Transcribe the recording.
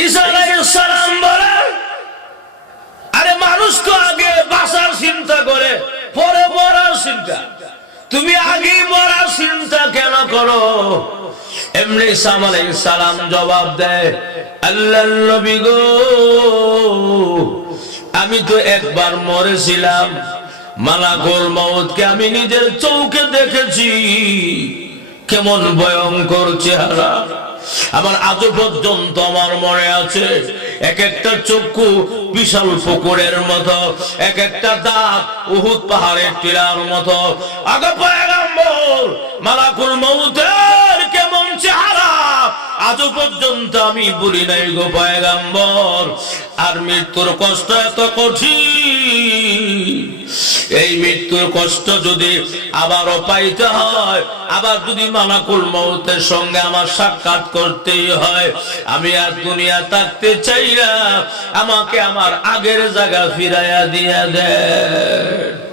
ঈসা আলাইহিস সালাম বলে, আরে মানুষ তো আগে বাঁচার চিন্তা করে পরে মরার চিন্তা, তুমি আগে মরার চিন্তা কেন করো? এমনি ঈসা আলাইহিস সালাম জবাব দেয়, আল্লাহর নবী গো, আমি তো একবার মরেছিলাম, মালাকুল মউতকে আমি নিজের চোখে দেখেছি, কেমন ভয়ঙ্কর চেহারা আমার আজও পর্যন্ত আমার মনে আছে। এক একটা চক্ষু বিশাল পুকুরের মতো, এক একটা দাঁত উহুদ পাহাড়ের টিলার মতো। আগে পয়গম্বর মালাকুল মউতের কেমন চেহারা আজও পর্যন্ত আমি বলি নাই গো পয়গম্বর। আর মৃত্যুর কষ্ট এত কঠিন, এই মৃত্যুর কষ্ট যদি আবারও পাইতে হয়, আবার যদি মালাকুল মউতের সঙ্গে আমার সাক্ষাৎ করতেই হয়, আমি আর দুনিয়া থাকতে চাই না, আমাকে আমার আগের জায়গা ফিরাইয়া দিয়া দেন।